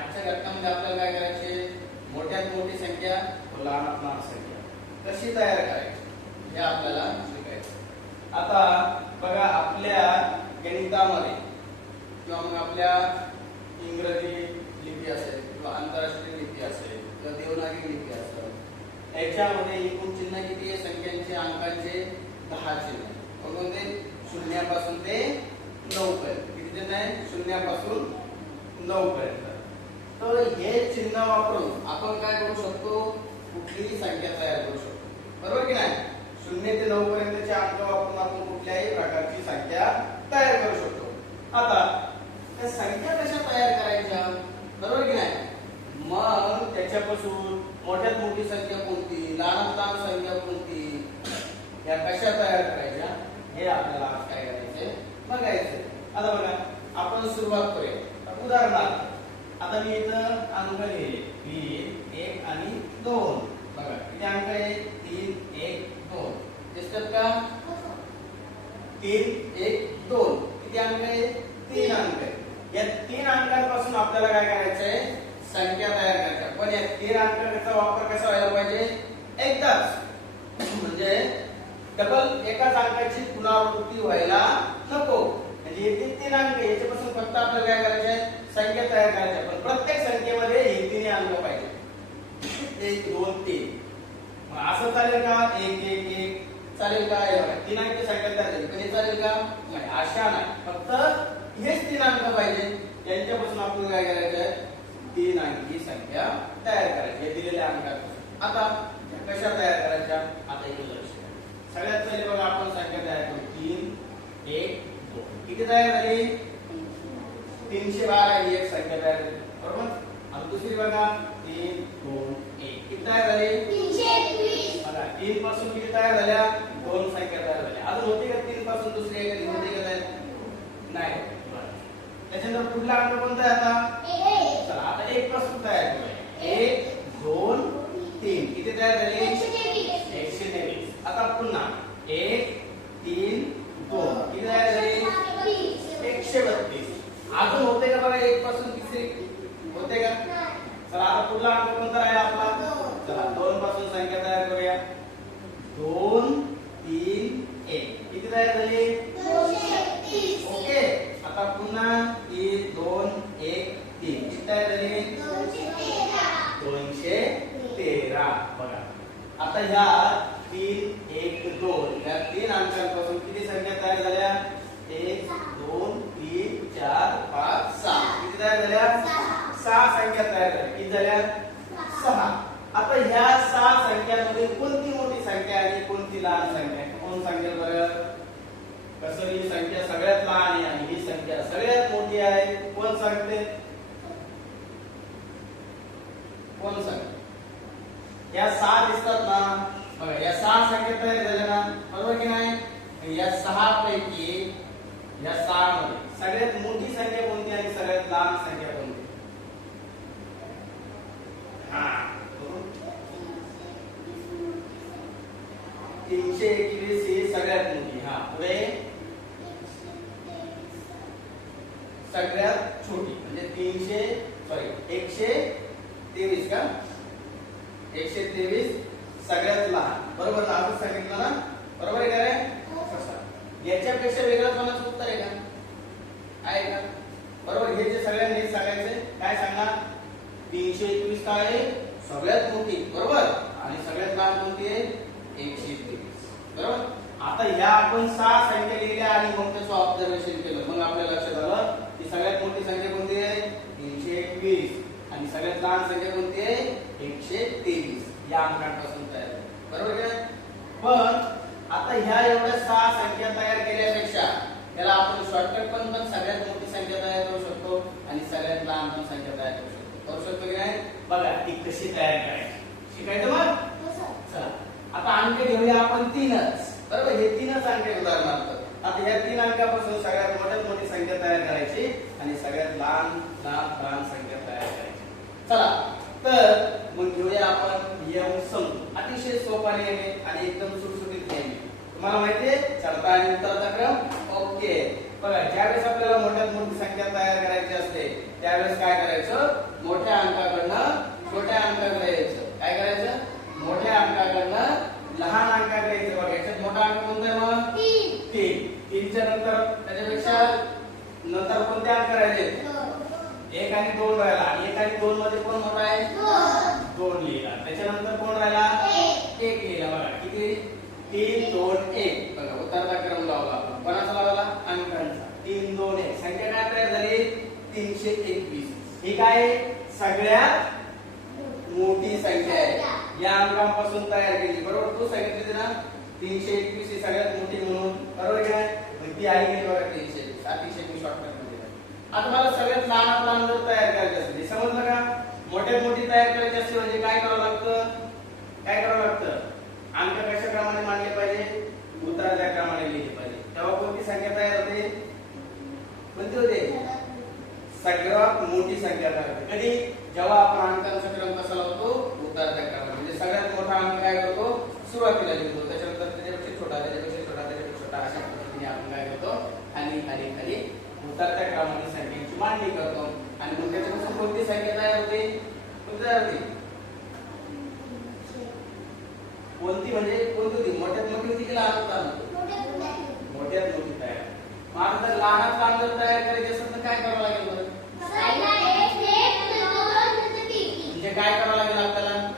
आजच्या घटनामध्ये आपल्याला काय करायचे? मोठ्यात मोठी संख्या व लहानात लहान संख्या. कशी तयार करायची? हे आपल्याला शिकायचं. आता बघा आपल्या गणितामध्ये किंवा मग आपल्या इंग्रजी लिपी असेल किंवा आंतरराष्ट्रीय लिपी असेल किंवा देवनागरी लिपी असेल याच्यामध्ये एकूण चिन्ह किती आहे? संख्यांचे अंकांचे दहा चिन्ह कोणकोणते शून्यापासून ते नऊ पर्यंत. किती चिन्ह आहे शून्यापासून नऊ पर्यंत. तर हे चिन्ह वापरून आपण काय करू शकतो? कुठलीही संख्या तयार करू शकतो. बरोबर की नाही? शून्य ते नऊ पर्यंतचे अंक वापरून आपण कुठल्याही प्रकारची संख्या तयार करू शकतो. आता त्या संख्या कशा तयार करायच्या? बरोबर की नाही? मग त्याच्यापासून मोठ्यात मोठी संख्या कोणती? लहानात लहान संख्या कोणती? या कशा तयार करायच्या? हे आपल्याला आज काय करायचे बघायचे आता बघा आपण सुरुवात करूया. उदाहरणार्थ आता मी इथं अंक लिहिले. तीन एक आणि दोन. बघा किती अंक आहे? तीन एक दोन. दिसतात का? तीन एक दोन. किती अंक आहे? तीन अंक आहे. या तीन अंकांपासून आपल्याला काय करायचं आहे? संख्या तयार करायच्या पण या तीन अंकांचा वापर कसा व्हायला पाहिजे? एकदाच. म्हणजे डबल एकाच अंकाची पुनरावृत्ती व्हायला नको. म्हणजे हे तीन तीन अंक आहे, याच्यापासून फक्त आपल्याला काय करायचं आहे? संख्या तयार करायच्या पण प्रत्येक संख्येमध्ये हे तिने आणलं पाहिजे. एक दोन तीन. मग असं चालेल का? एक एक एक. चालेल का? तीन अंकी संख्या तयार झाली. कधी चालेल का? नाही अशा नाही. फक्त हेच तीन अंक पाहिजे. यांच्यापासून आपल्याला काय करायचं आहे? तीन अंकी संख्या तयार करायची. हे दिलेल्या अंकापासून आता कशा तयार करायच्या? आता हे लक्ष सगळ्यात पहिले बघा आपण संख्या तयार करू. तीन एक दोन. किती तयार झाली? तीनशे बारा ही एक संख्या तयार झाली बरोबर? आणि दुसरी बघा तीन दोन एक. किती तयार झाली? बघा तीन पासून किती तयार झाल्या? दोन संख्या तयार झाल्या. अजून होती का तीन पासून दुसरी एखादी होती का तयार? नाही. त्याच्यानंतर पुढला अंक कोणता आहे आता? चला आता एक पासून तयार करूया. एक. दोन तीन. किती तयार झाले? एकशे तेवीस. आता पुन्हा. एक तीन दोन. किती तयार झाले? एकशे बत्तीस. अजून होते का बघा एक पासून तिसरी? होते का? चला आता पुढला अंक कोणता राहिला आपला? चला दोन पासून संख्या तयार करूया. दोन तीन एक. किती तयार झाली? ओके. आता पुन्हा तीन दोन एक तीन. किती तयार झाली? दोनशे तेरा. बघा. आता ह्या तीन एक दोन या तीन अंकांपासून किती संख्या तयार झाल्या? एक दोन संख्या तयार झाल्या? सहा. आता ह्या सहा संख्यांमध्ये कोणती मोठी संख्या आणि कोणती लहान संख्या? कोण सांगेल बरं? कसं? ही संख्या सगळ्यात लहान आणि ही संख्या सगळ्यात मोठी आहे. कोण सांगते? सांगते? सहा संख्या की पैकी सहा मध्ये संख्या तीनशे एकवीस ही सगळ्यात मोठी हा पुढे सगळ्यात छोटी म्हणजे तीनशे सॉरी एकशे तेवीस का एकशे तेवीस सगळ्यात लहान बरोबर लहान सांगितलं ना बरोबर आहे का रे याच्यापेक्षा वेगळं कोणाचं उत्तर आहे का आहे का बरोबर हे जे सगळ्यांनी सांगायचे काय सांगा तीनशे एकवीस काय आहे? सगळ्यात मोठी बरोबर? आणि सगळ्यात लहान कोणती आहे? एकशे तेवीस बरोबर? आता ह्या आपण सहा संख्या लिहिल्या आणि मग त्याचं ऑब्झर्वेशन केलं. मग आपल्या लक्षात आलं की सगळ्यात मोठी संख्या कोणती आहे? तीनशे एकवीस. आणि सगळ्यात लहान संख्या कोणती आहे? एकशे तेवीस. या अंकांपासून तयार. बरोबर आहे पण आता ह्या एवढ्या सहा संख्या तयार केल्यापेक्षा त्याला आपण शॉर्टकट पण पण सगळ्यात मोठी संख्या तयार करू शकतो आणि सगळ्यात लहान पण संख्या तयार करू शकतो करू शकतो की नाही? बघा ती कशी तयार करायची. शिकायचं मग? चला. आता अंक घेऊया आपण तीनच. बरोबर? हे तीनच अंक उदाहरणार्थ. आता या तीन अंकापासून सगळ्यात मोठ्यात मोठी संख्या तयार करायची आणि सगळ्यात लहान लहान लहान संख्या तयार करायची. चला. तर मग घेऊया आपण यम सम. अतिशय सोपा नियम आहे आणि एकदम सुटसुटीत नियम आहे. तुम्हाला माहितीये चढता आणि उतरता क्रम? ओके. बघा ज्यावेळेस आपल्याला मोठ्यात मोठी संख्या तयार करायची असते त्यावेळेस काय करायचं? मोठ्या अंकाकडनं छोट्या अंकाकडे यायचं. काय करायचं? मोठ्या अंकाकडनं लहान अंकाकडे यायचं. बघा याच्यात मोठा अंक कोणता मग? तीन. तीनच्या नंतर त्याच्यापेक्षा नंतर कोणते अंक राहिले? एक आणि दोन राहिला. आणि एक आणि दोन मध्ये कोण मोठा आहे? दोन लिहिला. त्याच्यानंतर कोण राहिला? एक लिहिला. बघा किती? तीन दोन एक. बघा उतरता क्रम लावला. कोणाचा लावला? अंकांचा तीन दोन एक. संख्या काय तयार झाली? तीनशे एकवीस. ही काय? सगळ्यात मोठी संख्या आहे. या अंकांपासून तयार केली. बरोबर? तू सांगितली ना? तीनशे एकवीस ही सगळ्यात मोठी म्हणून. बरोबर काय ती आहे गेली बघा तीनशे एकवीस. अतिशय एकवीस शॉर्टकटमध्ये आता मला सगळ्यात लहान लहान जर तयार करायची असेल समजलं का? मोठ्यात मोठी तयार करायची असते म्हणजे काय करावं लागतं? काय करावं लागतं? अंक कशा क्रमाने मांडले पाहिजे? उत्तराच्या क्रमाने लिहिली पाहिजे. तेव्हा कोणती संख्या तयार होते? कोणती होते? सगळ्यात मोठी संख्या तयार होते. कधी? जेव्हा आपण अंकांचा क्रम कसा लावतो उत्तराच्या क्रमाने म्हणजे सगळ्यात मोठा अंक काय करतो? सुरुवातीला लिहितो. त्याच्यानंतर त्याच्यापेक्षा छोटा त्याच्यापेक्षा छोटा त्याच्यापेक्षा छोटा अशा पद्धतीने आपण काय करतो? खाली खाली खाली उतरत्या क्रमाने संख्येची मांडणी करतो. आणि मग त्याच्यापासून कोणती संख्या तयार होते? कोणती तयार होते? कोणती म्हणजे? मोठ्यात मोठी होती की लहानात लहान होती? मोठ्यात मोठी तयार. मग आता जर लहानात लहान जर तयार करायची असेल तर काय करावं लागेल बरं? म्हणजे काय करावं लागेल आपल्याला?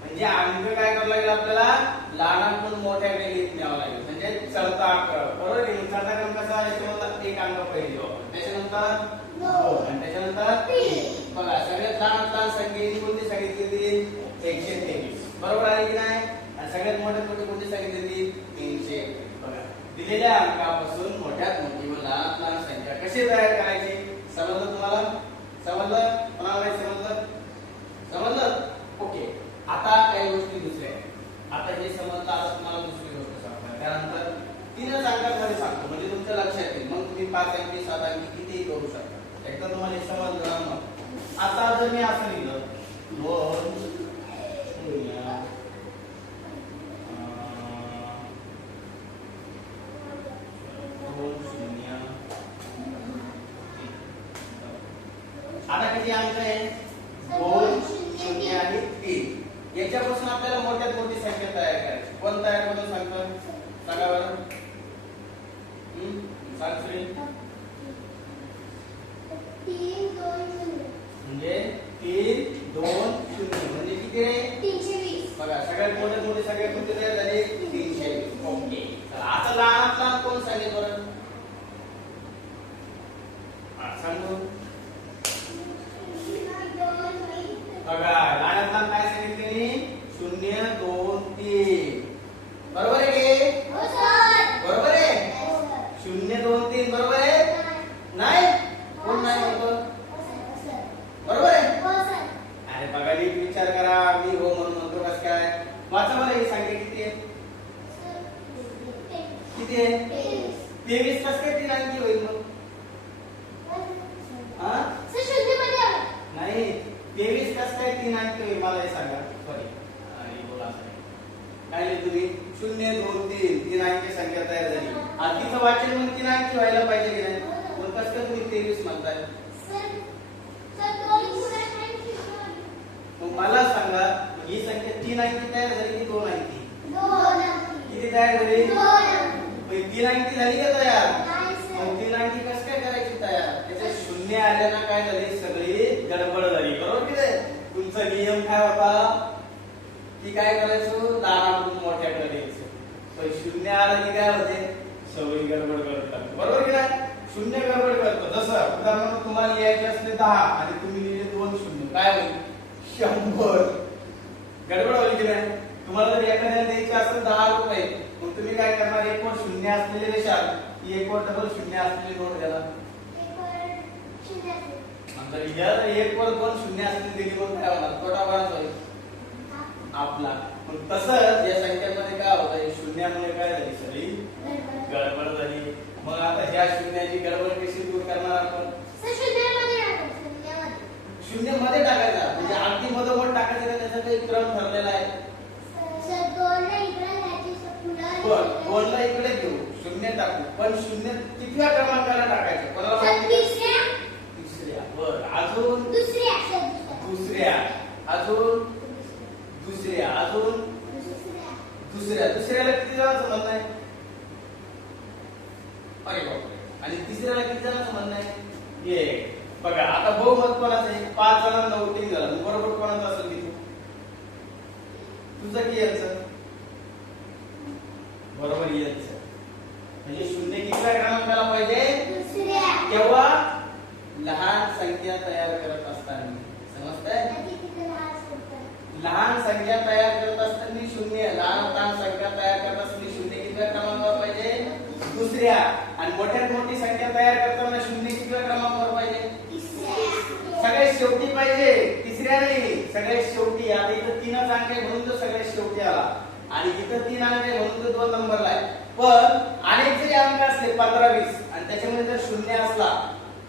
म्हणजे अंक काय करावं लागेल आपल्याला? लहानातून मोठ्याकडे लिहित न्यावं लागेल. म्हणजे चढता अकरा बरोबर चढता क्रम कसा याच्यामधला एक अंक पहिले. त्याच्यानंतर? दोन. आणि त्याच्यानंतर तीन. बघा सगळ्यात लहान लहान संख्येची कोणती सांगितली एकशे तेवीस. बरोबर आहे की नाही? आणि सगळ्यात मोठे मोठी कोणती सांगितली तीनशे. बघा दिलेल्या अंकापासून मोठ्यात मोठी व लहान लहान संख्या कशी तयार करायची? समजलं तुम्हाला? समजलं? कोणाला नाही समजलं? समजलं? ओके. आता काही गोष्टी दुसऱ्या आता हे समजलं आता तुम्हाला दुसरी गोष्ट सांगतात त्यानंतर तीनच अंकांमध्ये सांगतो. म्हणजे तुमच्या लक्षात येईल. मग तुम्ही पाच अंकी सात अंकी कितीही करू शकता. एकदा तुम्हाला समजलं मग. आता जर मी असं लिहिलं दोन शून्य अं, दोन शून्य आता किती अंक आहे दोन शून्य आणि तीन याच्यापासून आपल्याला मोठ्यात मोठी संख्या तयार करायची. कोण तयार करून सांगतो? सांगा बरं? सांग. म्हणजे तीन दोन शून्य. म्हणजे किती रे? बघा सगळ्यात मोठ्यात मोठी संख्या कोणती तयार झाली? तीनशे ओके. तर आता लहानात लहान कोण सांगेल बरं? सांगू बघा लहानात लहान काय सांगितले मी शून्य दोन तीन बरोबर आहे की? बरोबर आहे शून्य दोन तीन बरोबर आहे नाही कोण नाही म्हणतो बरोबर आहे अरे बघा नीट विचार करा मी हो म्हणून म्हणतो कस काय वाचा मला ही संख्या किती आहे किती आहे? तेवीस कस काय तीन आणखी होईल मग? हा? नाही तेवीस कस काय तीन आणखी होईल मला हे सांगा. सॉरी आणि बोला. काय लिहिलं तुम्ही? शून्य दोन तीन. तीन अंकी संख्या तयार झाली. आणि तिचं वाचन मग तीन अंकी व्हायला पाहिजे की नाही? मग कसं काय तुम्ही तेवीस म्हणताय? मग मला सांगा ही संख्या तीन अंकी तयार झाली की दोन अंकी किती तयार झाली? तीन अंकी झाली का तयार? मग तीन अंकी कसं काय करायची तयार? त्याचे शून्य आल्यानं काय झाली? सगळी गडबड झाली बरोबर की नाही? तुमचा नियम काय होता? की काय करायचो? लहानामधून मोठ्याकडे द्यायचं पण शून्य आलं की काय होते? सगळी गडबड करतात. बरोबर की नाही? शून्य गडबड करतो. जसं उदाहरणार्थ तुम्हाला लिहायचे असले दहा आणि तुम्ही लिहिले दोन शून्य काय होईल? शंभर. गडबड होईल की नाही? तुम्हाला जर एखाद्याला द्यायचे असेल दहा रुपये मग तुम्ही काय करणार? एक वर शून्य असलेले की एक वर डबल शून्य असलेली नोट द्याला नंतर एक वर दोन शून्य असलेली दिली मग काय होणार? तोटा बराच होईल आपला. मग तसं या संख्येमध्ये काय होतं हे शून्यामुळे काय झाली? सगळी गडबड झाली मग आता ह्या शून्याची गडबड कशी दूर करणार आपण शून्यमध्ये टाकायचा म्हणजे अगदी मधोमध टाकायचा का त्याचा काही क्रम ठरलेला आहे पण दोनला इकडे घेऊ शून्य टाकू पण शून्य कितव्या क्रमांकाला टाकायचं कोणाला माहिती? तिसऱ्या बर अजून दुसऱ्या अजून दुसऱ्या अजून? दुसऱ्या. दुसऱ्याला किती जणांचं म्हणणं आहे? अरे बापरे. आणि तिसऱ्याला किती जणांचं म्हणणं आहे? एक. बघा आता बहुमत कोणाचं आहे? पाच जणांना वोटिंग झालं. बरोबर कोणाचं असेल किती? तुझं की याचं? बरोबर याचं. म्हणजे शून्य कितव्या क्रमांकाला पाहिजे? तेव्हा लहान संख्या तयार करत असताना. समजतंय? लहान संख्या तयार करत असताना शून्य. लहान लहान संख्या तयार करत असताना शून्य कितव्या क्रमांकावर पाहिजे? दुसऱ्या. आणि मोठ्यात मोठी संख्या तयार करताना शून्य कितव्या क्रमांकावर पाहिजे? सगळ्यात शेवटी पाहिजे. तिसऱ्या नाही. सगळ्यात शेवटी. आता इथं तीनच अंक आहे म्हणून तो सगळ्यात शेवटी आला. आणि इथं तीन अंक म्हणून तो दोन नंबरला आहे. पण अनेक जरी अंक असले पंधरा वीस आणि त्याच्यामध्ये जर शून्य असला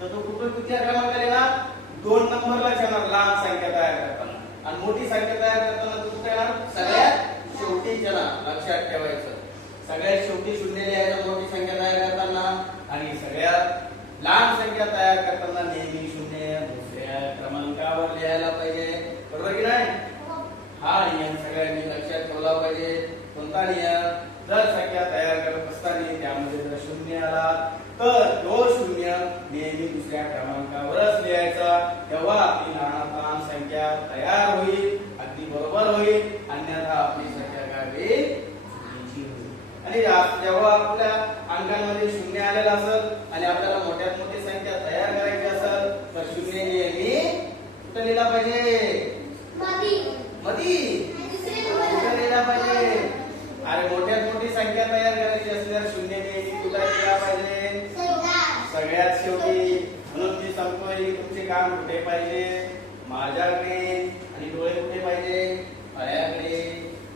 तर तो कुठं किती क्रमांक येणार दोन नंबरला येणार लहान संख्या तयार करताना. आणि मोठी संख्या तयार करताना तू काय सगळ्यात शेवटी येणार लक्षात ठेवायचं. सगळ्यात शेवटी शून्य लिहायचं मोठी संख्या तयार करताना आणि सगळ्यात लहान संख्या तयार करताना नेहमी शून्य दुसऱ्या क्रमांकावर लिहायला पाहिजे. बरोबर की नाही? हा नियम सगळ्यांनी लक्षात ठेवला पाहिजे. कोणता नियम? जर संख्या तयार करत असताना त्यामध्ये जर शून्य आला तर तो शून्य नेहमी दुसऱ्या क्रमांकावरच लिहायचा. तेव्हा आपली लहान संख्या तयार होईल अगदी बरोबर होईल. अन्यथा आपली संख्या काय होईल? आणि जेव्हा आपल्या अंकांमध्ये शून्य आलेलं असेल आणि आपल्याला मोठ्यात मोठी संख्या तयार करायची असेल तर शून्य नेहमी कुठं लिहिला पाहिजे मधी कुठं लिहिला पाहिजे अरे मोठ्यात मोठी संख्या तयार करायची असल्यावर शून्य नेहमी कुठं लिहिला पाहिजे सगळ्यात शेवटी म्हणून मी सांगतोय की तुमचे काम कुठे पाहिजे माझ्याकडे आणि डोळे कुठे पाहिजे फळ्याकडे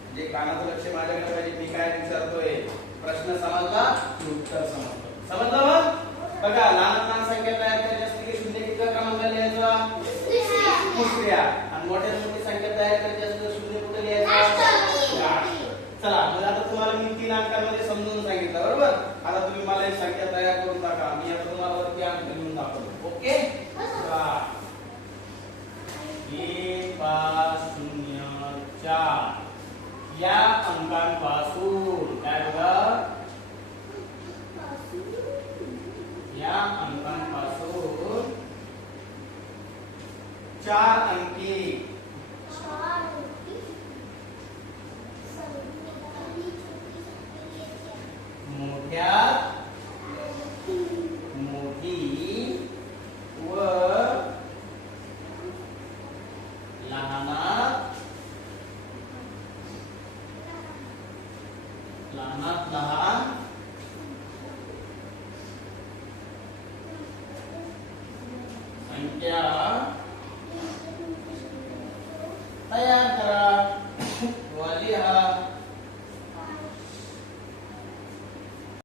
म्हणजे कानाचं लक्ष माझ्याकडे पाहिजे मी काय विचारतोय प्रश्न समजलं? मग बघा लहान लहान संख्या तयार शून्य क्रमांक लिहायचा? दुसऱ्या. आणि मोठी संख्या तयार शून्य कुठे चला आता तुम्हाला मी तीन अंकांमध्ये समजून सांगितलं बरोबर? आता तुम्ही मला एक संख्या तयार करून टाका. मी आता तुम्हाला वरती अंक लिहून दाखवतो. ओके? एक पाच शून्य चार. या अंकांपासून काय बघा? या अंकांपासून चार अंकी. मोठ्या